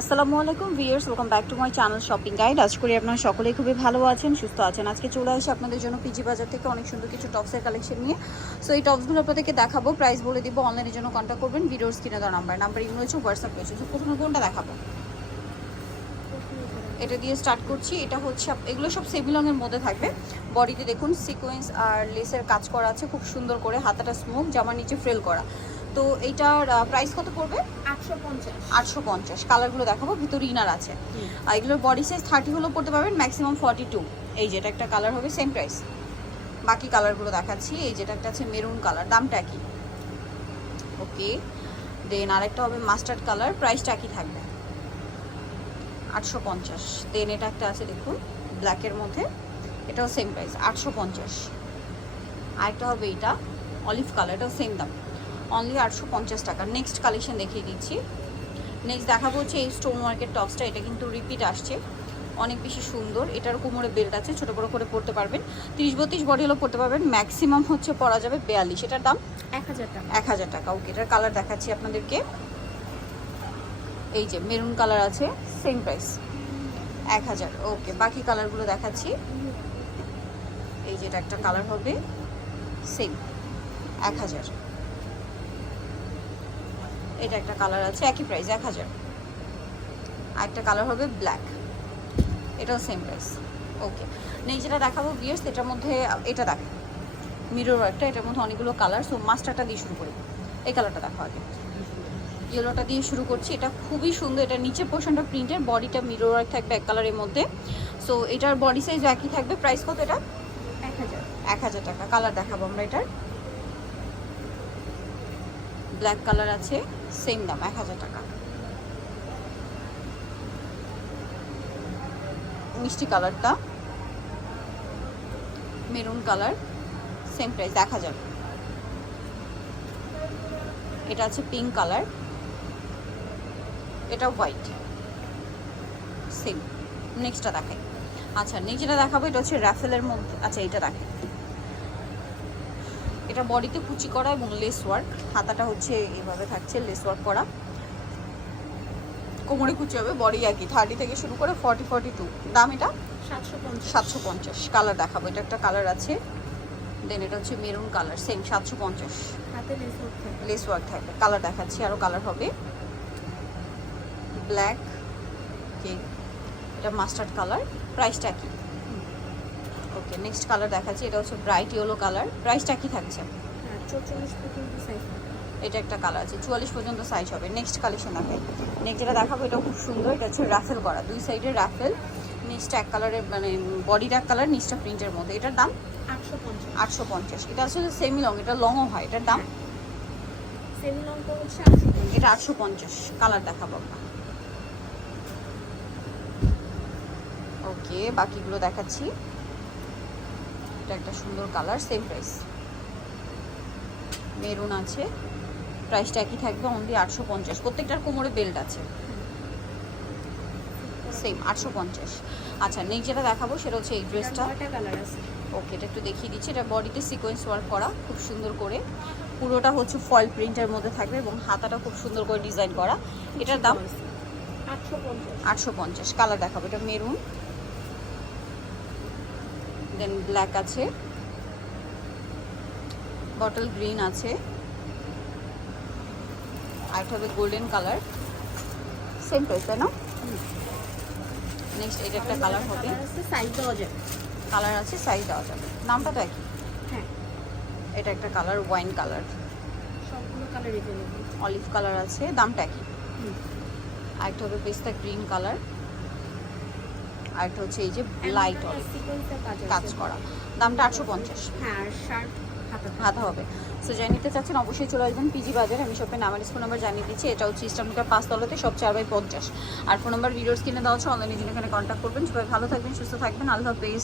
আসসালামু আলাইকুম viewers welcome back to my channel shopping guide আজ করি আপনারা সকলেই খুবই ভালো আছেন, সুস্থ আছেন। আজকে চলে আসে আপনাদের জন্য পিজি বাজার থেকে অনেক সুন্দর কিছু টপসের কালেকশন নিয়ে। সো এই টপসগুলো আপনাদেরকে দেখাবো প্রাইস বলে দিব অনলাইনের জন্য কন্ট্যাক্ট করবেন ভিডিওর স্ক্রিনে দেওয়া নাম্বার নাম্বার ইমেল হচ্ছে হোয়াটসঅ্যাপ রয়েছে। সো প্রথমে কোনটা দেখাবো? এটা দিয়ে স্টার্ট করছি। এটা হচ্ছে এগুলো সব সেভিলংয়ের মধ্যে থাকবে। বডিতে দেখুন সিকোয়েন্স আর লেসের কাজ করা আছে, খুব সুন্দর করে। হাতাটা স্মোক জামার নিচে ফ্রেল করা। তো এইটার প্রাইস কত পড়বে? আটশো পঞ্চাশ। আটশো পঞ্চাশ। কালারগুলো দেখাবো ভিতরে ইনার আছে। আর এগুলোর বডি সাইজ থার্টি হলেও পড়তে পারবেন ম্যাক্সিমাম ফর্টি টু এই যেটা একটা কালার হবে সেম প্রাইস বাকি কালারগুলো দেখাচ্ছি এই যেটা একটা আছে মেরুন কালার দামটা কি? ওকে দেন আরেকটা হবে মাস্টার্ড কালার প্রাইসটা একই থাকবে? আটশো পঞ্চাশ। দেন এটা একটা আছে দেখুন ব্ল্যাকের মধ্যে এটাও সেম প্রাইস আটশো পঞ্চাশ। আরেকটা হবে এইটা অলিভ কালার এটাও সেম দাম। অনলি আটশো পঞ্চাশ টাকা। নেক্সট কালেকশন দেখিয়ে দিচ্ছি। নেক্সট দেখাবো হচ্ছে এই স্টোন মার্কেট টপসটা এটা কিন্তু রিপিট আসছে। অনেক বেশি সুন্দর। এটার কোমরে বেল্ট আছে। ছোটো বড়ো করে পড়তে পারবেন। তিরিশ বত্রিশ বডি হলেও পড়তে পারবেন। ম্যাক্সিমাম হচ্ছে পরা যাবে বিয়াল্লিশ। এটার দাম? এক হাজার টাকা। এক হাজার টাকা। ওকে এটার কালার দেখাচ্ছি আপনাদেরকে। এই যে মেরুন কালার আছে সেম প্রাইস এক হাজার। ওকে বাকি কালারগুলো দেখাচ্ছি। এই যে এটা একটা কালার হবে সেম এক হাজার। এটা একটা কালার আছে একই প্রাইস এক হাজার। আর একটা কালার হবে ব্ল্যাক এটাও সেম প্রাইস ওকে নেই যেটা দেখাবো বিয়ার্স এটার মধ্যে এটা দেখো মিরর ওয়ার্কটা এটার মধ্যে অনেকগুলো কালার সো মাস্টারটা দিয়ে শুরু করি। এই কালারটা দেখো আগে। ইয়েলোটা দিয়ে শুরু করছি। এটা খুবই সুন্দর এটা নিচের পোর্শনটা প্রিন্টের বডিটা মিরর ওয়ার্ক থাকবে এক কালারের মধ্যে। সো এটার বডি সাইজ একই থাকবে। প্রাইস কত এটা? এক হাজার। এক হাজার টাকা। কালার দেখাবো আমরা এটার। ব্ল্যাক কালার আছে সেম দাম, এক হাজার টাকা। মিষ্টি কালারটা, মেরুন কালার সেম প্রাইস এক হাজার। এটা আছে পিঙ্ক কালার, এটা হোয়াইট সেম নেক্সটটা দেখাই। আচ্ছা নেক্সট যেটা দেখাবো, এটা হচ্ছে র্যাফেলের মধ্যে আচ্ছা এটা দেখাই। এটা বডিতে কুচি করা এবং লেস ওয়ার্ক হাতাটা হচ্ছে এইভাবে থাকছে লেস ওয়ার্ক করা। কোমরে কুচি হবে বডি একই। থার্টি থেকে শুরু করে ফর্টি ফর্টি টু দাম এটা? সাতশো পঞ্চাশ। কালার দেখাবো। এটা একটা কালার আছে। দেন এটা হচ্ছে মেরুন কালার সেম সাতশো পঞ্চাশ। হাতে লেস ওয়ার্ক থাকবে। কালার দেখাচ্ছি আরও কালার হবে। ব্ল্যাক কে এটা মাস্টার্ড কালার প্রাইসটা কি? ওকে নেক্সট কালার দেখাচ্ছি এটা হচ্ছে ব্রাইট ইয়েলো কালার প্রাইসটা কি থাকছে? হ্যাঁ এটা একটা কালার আছে চুয়াল্লিশ পর্যন্ত সাইজ হবে। নেক্সট কালেকশন হবে। নেক্সট যেটা দেখাবো এটা খুব সুন্দর এটা হচ্ছে রাফেল করা। দুই সাইডে রাফেল নিচটা এক কালারের মানে বডিটা এক কালার নিচটা প্রিন্টের মধ্যে। এটার দাম? আটশো পঞ্চাশ। এটা আসলে সেমি লং এটা লংও হয়। এটার দাম? পঞ্চাশ। এটা আটশো পঞ্চাশ। কালার দেখাবো ওকে বাকিগুলো দেখাচ্ছি। এটা একটা সুন্দর কালার সেম প্রাইস মেরুন আছে। প্রাইসটা একই থাকবে অনলি আটশো পঞ্চাশ। প্রত্যেকটার কোমরে বেল্ট আছে। সেম আটশো পঞ্চাশ। আচ্ছা নেক্সট যেটা দেখাবো সেটা হচ্ছে এই ড্রেসটা কালার ওকে এটা একটু দেখিয়ে দিচ্ছি। এটা বডিতে সিকোয়েন্স ওয়ার্ক করা খুব সুন্দর করে। পুরোটা হচ্ছে ফয়েল প্রিন্টের মধ্যে থাকবে এবং হাতাটা খুব সুন্দর করে ডিজাইন করা। এটার দাম আটশো পঞ্চাশ। আটশো পঞ্চাশ। কালার দেখাবো। এটা মেরুন। দেন ব্ল্যাক আছে। বটল গ্রিন আছে। আরেকটা হবে গোল্ডেন কালার সেম প্রাইস তাই না? নেক্সট এটা একটা কালার হবে। সাইজ দেওয়া যাবে। কালার আছে সাইজ দেওয়া যাবে। নামটা তো একই। হ্যাঁ। এটা একটা কালার ওয়াইন কালার সবগুলো কালার অলিভ কালার আছে দামটা কি আরেকটা হবে পেস্তা গ্রিন কালার আরেকটা হচ্ছে এই যে লাইট কাজ করা। দামটা আটশো পঞ্চাশ। হ্যাঁ আর হাতে হবে। সো যাই নিতে চাচ্ছেন অবশ্যই চলে আসবেন পিজি বাজার আমি শপের নাম আর ফোন নাম্বার জানিয়ে দিচ্ছি। এটা হচ্ছে ইস্টার্নকার পাঁচতলাতে সব চার বাই পঞ্চাশ। আর ফোন নাম্বার ভিডিওস কিনে দেওয়া হচ্ছে অনলাইনে জন্য এখানে কন্ট্যাক্ট করবেন। সবাই ভালো থাকবেন সুস্থ থাকবেন। আল্লাহ হাফেজ।